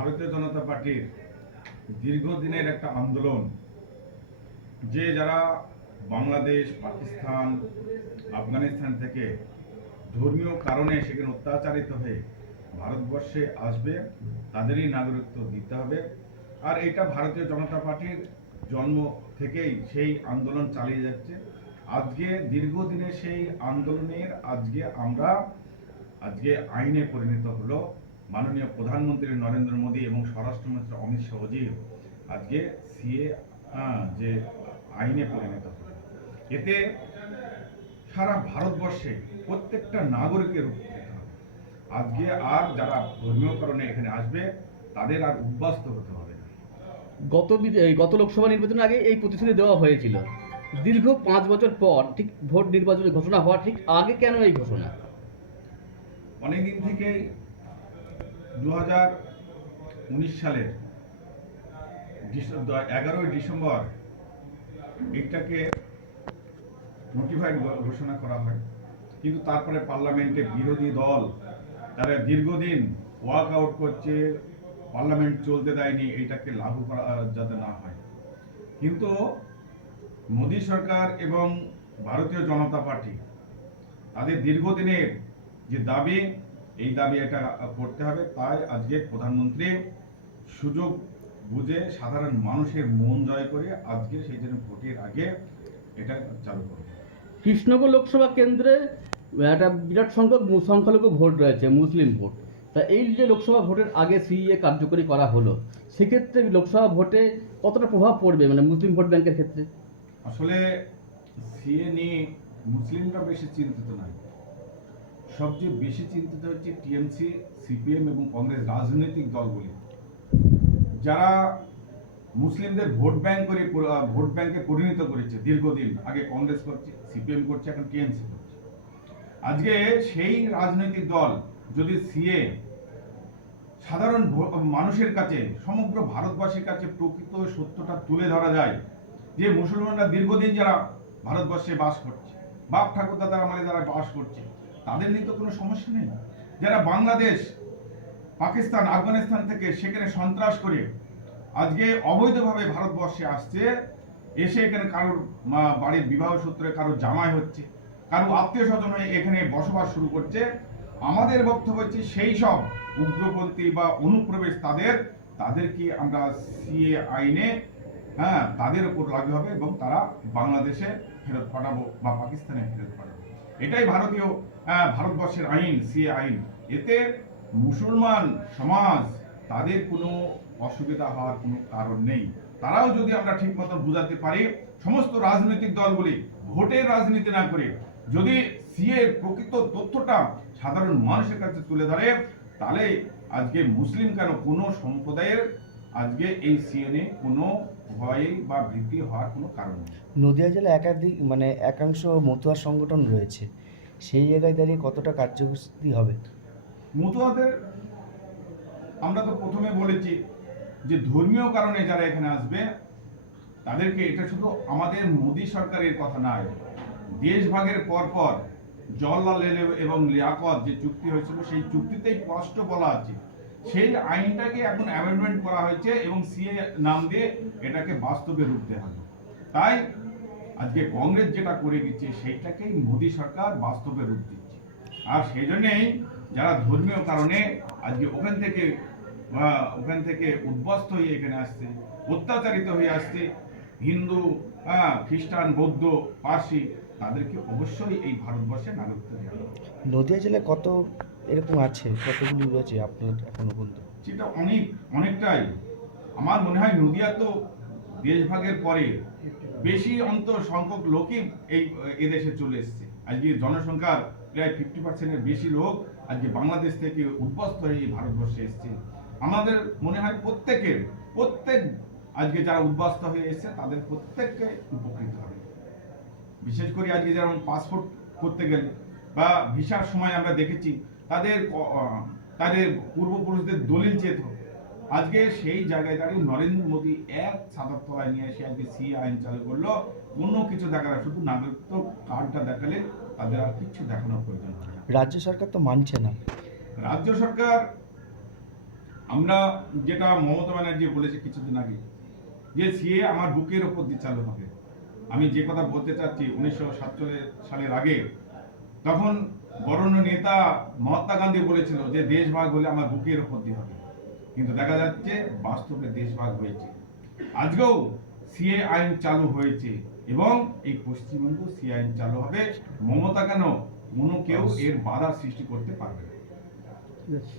ভারতীয় জনতা পার্টির দীর্ঘদিনের একটা আন্দোলন, যে যারা বাংলাদেশ, পাকিস্তান, আফগানিস্তান থেকে ধর্মীয় কারণে সেখানে অত্যাচারিত হয়ে ভারতবর্ষে আসবে, তাদেরই নাগরিকত্ব দিতে হবে। আর এটা ভারতীয় জনতা পার্টির জন্ম থেকেই সেই আন্দোলন চালিয়ে যাচ্ছে। আজকে দীর্ঘদিনের সেই আন্দোলনের আজকে আইনে পরিণত হলো। মাননীয় প্রধানমন্ত্রী নরেন্দ্র মোদী এবং স্বরাষ্ট্রমন্ত্রী অমিত শাহজি আজকে সিএ যে আইনে পরিণত হলো। এতে সারা ভারতবর্ষে প্রত্যেকটা নাগরিকের উপকৃত হবে। আজকে আর যারা ধর্মীয় কারণে এখানে আসবে তাদের আর উদ্বাস্ত হতে হবে না। গত লোকসভা নির্বাচনের আগে এই প্রতিশ্রুতি দেওয়া হয়েছিল। দীর্ঘ 5 বছর পর ঠিক ভোট নির্বাচনের ঘোষণা হওয়ার ঠিক আগে কেন এই ঘোষণা? অনেকদিন থেকেই 2019 সালের 11ই ডিসেম্বর এটাকে নোটিফাইড ঘোষণা করা হয়, কিন্তু তারপরে পার্লামেন্টে বিরোধী দল তারা দীর্ঘদিন ওয়াক আউট করছে, পার্লামেন্ট চলতে দেয়নি এইটাকে লাগু করা যাতে না হয়। কিন্তু মোদী সরকার এবং ভারতীয় জনতা পার্টি তাদের দীর্ঘদিনের যে দাবি, এই দাবি এটা করতে হবে। তাই আজকে প্রধানমন্ত্রী সুযোগ বুঝে সাধারণ মানুষের মন জয় করে আজকে সেই জন্য ভোটের আগে এটা চালু করবে। কৃষ্ণনগর লোকসভা কেন্দ্রে একটা বিরাট সংখ্যালঘু ভোট রয়েছে, মুসলিম ভোট। তা এই যে লোকসভা ভোটের আগে সিএ কার্যকরী করা হলো, সেক্ষেত্রে লোকসভা ভোটে কতটা প্রভাব পড়বে মানে মুসলিম ভোট ব্যাংকের ক্ষেত্রে? আসলে সিএ নিয়ে মুসলিমরা বেশি চিন্তিত নয়, সবচেয়ে বেশি চিন্তিত হচ্ছে টিএমসি, সিপিএম এবং কংগ্রেস রাজনৈতিক দলগুলি, যারা মুসলিমদের ভোট ব্যাংকে পরিণত করেছে। দীর্ঘদিন আগে কংগ্রেস করছে, সিপিএম করছে, এখন টিএমসি করছে। আজকে সেই রাজনৈতিক দল যদি সিএ সাধারণ মানুষের কাছে, সমগ্র ভারতবাসীর কাছে প্রকৃত সত্যটা তুলে ধরা যায়, যে মুসলমানরা দীর্ঘদিন যারা ভারতবর্ষে বাস করছে, বাপ ঠাকুর দাদার আমলে যারা বাস করছে, তাদের নিয়ে তো কোনো সমস্যা নেই। যারা বাংলাদেশ, পাকিস্তান, আফগানিস্তান থেকে সেখানে সন্ত্রাস করে আজকে অবৈধভাবে ভারতবর্ষে আসছে, এসে এখানে কারোর বাড়ির বিবাহ সূত্রে কারোর জামাই হচ্ছে, কারো আত্মীয় স্বজন হয়ে এখানে বসবাস শুরু করছে, আমাদের বক্তব্য হচ্ছে সেই সব উগ্রপন্থী বা অনুপ্রবেশ তাদেরকে আমরা সিএ আইনে তাদের উপর লাগু হবে এবং তারা বাংলাদেশে ফেরত পাঠাবো বা পাকিস্তানে ফেরত পাঠাবো। এটাই ভারতবর্ষের আইন, সিএ আইন। এতে মুসলমান সমাজ তাদের কোনো অসুবিধা হওয়ার কোনো কারণ নেই। তারাও যদি আমরা ঠিক মতো বুঝাতে পারি, সমস্ত রাজনৈতিক দলগুলি ভোটের রাজনীতি না করে যদি সিএ প্রকৃত তথ্যটা সাধারণ মানুষের কাছে তুলে ধরে, তাহলে আজকে মুসলিম কেন কোনো সম্প্রদায়ের আজকে এই সিএ নিয়ে কোনো ভয় বা ভীতি হওয়ার কোনো কারণ নেই। নদিয়া জেলায় একাংশ মতুয়া সংগঠন রয়েছে, সেই জায়গায় দাঁড়িয়ে কতটা কার্যকরী হবে? মতুয়াদের আমরা তো প্রথমে বলেছি যে ধর্মীয় কারণে যারা এখানে আসবে তাদেরকে, এটা শুধু আমাদের মোদী সরকারের কথা নয়, দেশ ভাগের পর জওহরলাল নেহরু এবং লিয়াকত যে চুক্তি হয়েছিল, সেই চুক্তিতেই স্পষ্ট বলা আছে, সেই আইনটাকে এখন অ্যামেন্ডমেন্ট করা হয়েছে এবং সিএ নাম দিয়ে এটাকে বাস্তবে রূপ দেওয়া হবে। তাই আজকে কংগ্রেস যেটা করে দিচ্ছে সেইটাকেই মোদী সরকার বাস্তবে রূপ দিচ্ছে। আর সেই জন্যেই যারা ধর্মীয় কারণে আজকে ওখান থেকে উদ্বাস্ত হয়ে এখানে আসছে, অত্যাচারিত হয়ে আসছে, হিন্দু, খ্রিস্টান, বৌদ্ধ, পার্সি, তাদেরকে অবশ্যই এই ভারতবর্ষে নাগরিকত্ব দেওয়া হবে। নদিয়া জেলায় কত এরকম আছে, কতগুলি রয়েছে আপনার এখনো পর্যন্ত? সেটা অনেকটাই। আমার মনে হয় নদিয়া তো দেশভাগের পরে বেশি সংখ্যক লোকই এদেশে চলে এসেছে। আজকে জনসংখ্যার প্রায় 50%-এর বেশি লোক আজকে বাংলাদেশ থেকে উদ্বাস্ত হয়ে ভারতবর্ষে এসেছে। আমাদের মনে হয় প্রত্যেক আজকে যারা উদ্বাস্ত হয়ে এসেছে তাদের প্রত্যেককে উপকৃত হবে। বিশেষ করে আজকে যেমন পাসপোর্ট করতে গেলে বা ভিসার সময় আমরা দেখেছি তাদের পূর্বপুরুষদের দলিল চেত, আজকে সেই জায়গায় দাঁড়িয়ে নরেন্দ্র মোদী এক ছাতার তলায় নিয়ে এসে আজকে সিএ আইন চালু করলো। কোনো কিছু দেখানো, শুধু নাগরিকত্ব কার্ডটা দেখালে তাদের আর কিছু দেখানোর প্রয়োজন হয় না। রাজ্য সরকার তো মানছে না। রাজ্য সরকার আমরা যেটা মমতা ব্যানার্জি বলেছে কিছুদিন আগে, যে সিএ আমার বুকের ওপর দিয়ে চালু হবে। আমি যে কথা বলতে চাচ্ছি, 1947 সালের আগে তখন বরেণ্য নেতা মহাত্মা গান্ধী বলেছিল যে দেশভাগ হলে আমার বুকের ওপর দিয়ে হবে, কিন্তু দেখা যাচ্ছে বাস্তবে দেশভাগ হয়েছে। আজকেও সিএ আইন চালু হয়েছে এবং এই পশ্চিমবঙ্গ সিএ আইন চালু হবে। মমতা কেন, কোনো কেউ এর বাধা সৃষ্টি করতে পারবে না। ঠিক আছে।